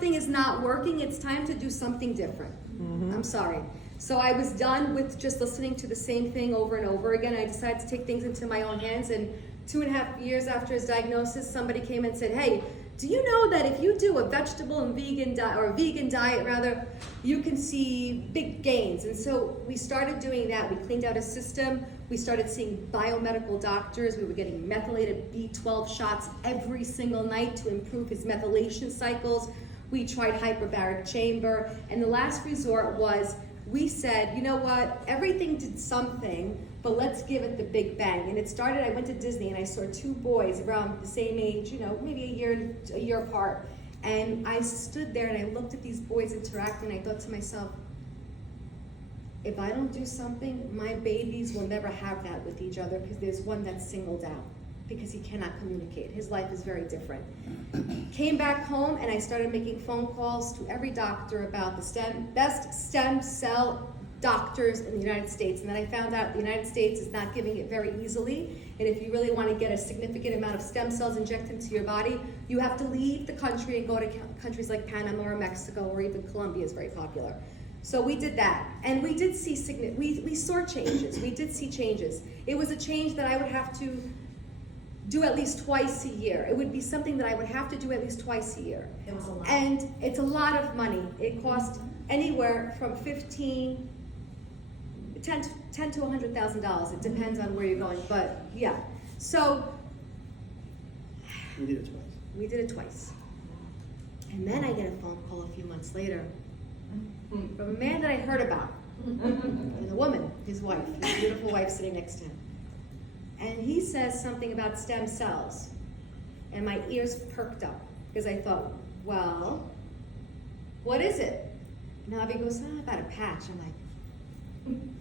something is not working, it's time to do something different. I'm sorry. So I was done with just listening to the same thing over and over again. I decided to take things into my own hands, and 2.5 years after his diagnosis, somebody came and said, hey, do you know that if you do a vegetable and vegan diet, or a vegan diet rather, you can see big gains? And so we started doing that. We cleaned out his system. We started seeing biomedical doctors. We were getting methylated B12 shots every single night to improve his methylation cycles. We tried hyperbaric chamber. And the last resort was, we said, you know what, everything did something, but let's give it the big bang. And it started, I went to Disney and I saw 2 boys around the same age, maybe a year apart. And I stood there and I looked at these boys interacting, and I thought to myself, if I don't do something, my babies will never have that with each other, because there's one that's singled out because he cannot communicate. His life is very different. Came back home and I started making phone calls to every doctor about the best stem cell doctors in the United States. And then I found out the United States is not giving it very easily. And if you really want to get a significant amount of stem cells injected into your body, you have to leave the country and go to countries like Panama or Mexico, or even Colombia is very popular. So we did that, and we did see we saw changes. We did see changes. It was a change that I would have to do at least twice a year. It would be something that I would have to do at least twice a year. It was a lot. And it's a lot of money. It cost anywhere from $10 to $100,000. It depends on where you're going, but yeah. So We did it twice. we did it twice. And then I get a phone call a few months later from a man that I heard about. And the woman, his wife, his beautiful wife sitting next to him. And he says something about stem cells. And my ears perked up, because I thought, well, what is it? And Avi goes, about a patch. I'm like,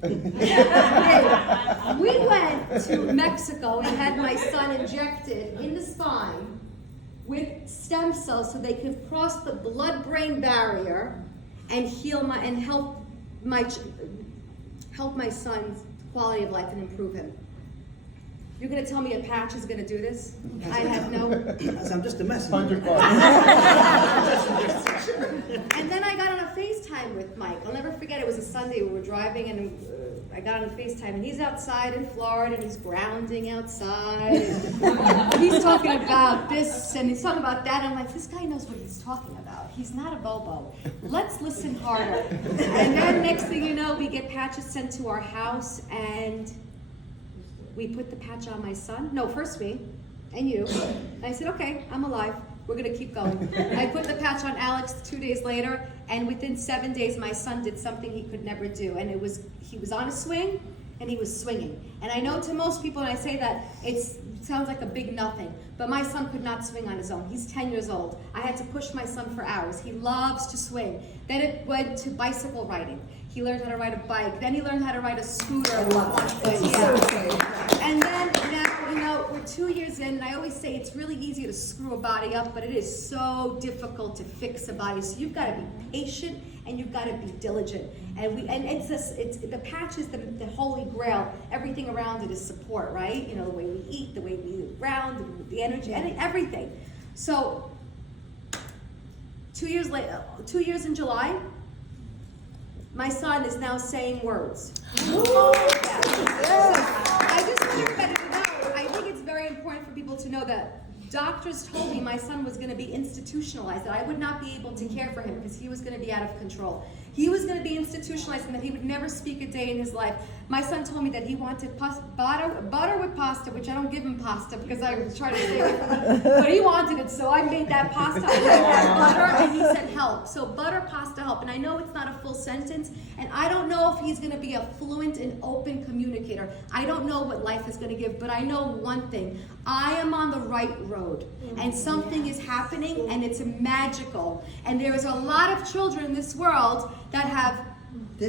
hey, we went to Mexico and had my son injected in the spine with stem cells so they could cross the blood-brain barrier and help my son's quality of life and improve him. You're going to tell me a patch is going to do this? I have no. I'm just a messenger. And then I got on a FaceTime with Mike. I'll never forget, it was a Sunday, we were driving, and I got on a FaceTime, and he's outside in Florida, and he's grounding outside. And he's talking about this, and he's talking about that. I'm like, this guy knows what he's talking about. He's not a bobo. Let's listen harder. And then next thing you know, we get patches sent to our house, and we put the patch on my son. No, first me and you. And I said, okay, I'm alive. We're gonna keep going. I put the patch on Alex 2 days later, and within 7 days, my son did something he could never do. And he was on a swing, and he was swinging. And I know to most people when I say that, it sounds like a big nothing, but my son could not swing on his own. He's 10 years old. I had to push my son for hours. He loves to swing. Then it went to bicycle riding. He learned how to ride a bike. Then he learned how to ride a scooter. And then now, we're 2 years in, and I always say it's really easy to screw a body up, but it is so difficult to fix a body. So you've got to be patient, and you've got to be diligent. And it's the patch is the holy grail. Everything around it is support, right? The way we eat, the way we live around, the energy, and everything. So 2 years later, 2 years in July, my son is now saying words. I just want everybody to know, I think it's very important for people to know that doctors told me my son was going to be institutionalized, that I would not be able to care for him because he was going to be out of control. He was going to be institutionalized and that he would never speak a day in his life. My son told me that he wanted butter with pasta, which I don't give him pasta because I was trying to stay away from it. But he wanted it, so I made that pasta. I had butter, and he said help. So butter, pasta, help. And I know it's not a full sentence, and I don't know if he's going to be a fluent and open communicator. I don't know what life is going to give, but I know one thing. I am on the right road, and something is happening, and it's magical. And there is a lot of children in this world that have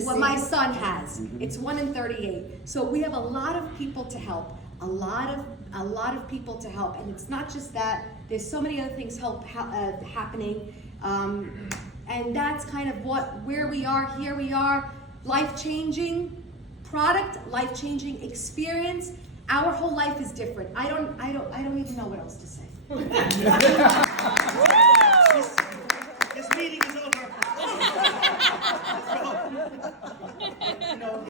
what my son has. It's 1 in 38. So we have a lot of people to help, a lot of people to help, and it's not just that. There's so many other things happening, and that's kind of where we are. Here we are, life-changing product, life-changing experience. Our whole life is different. I don't even know what else to say.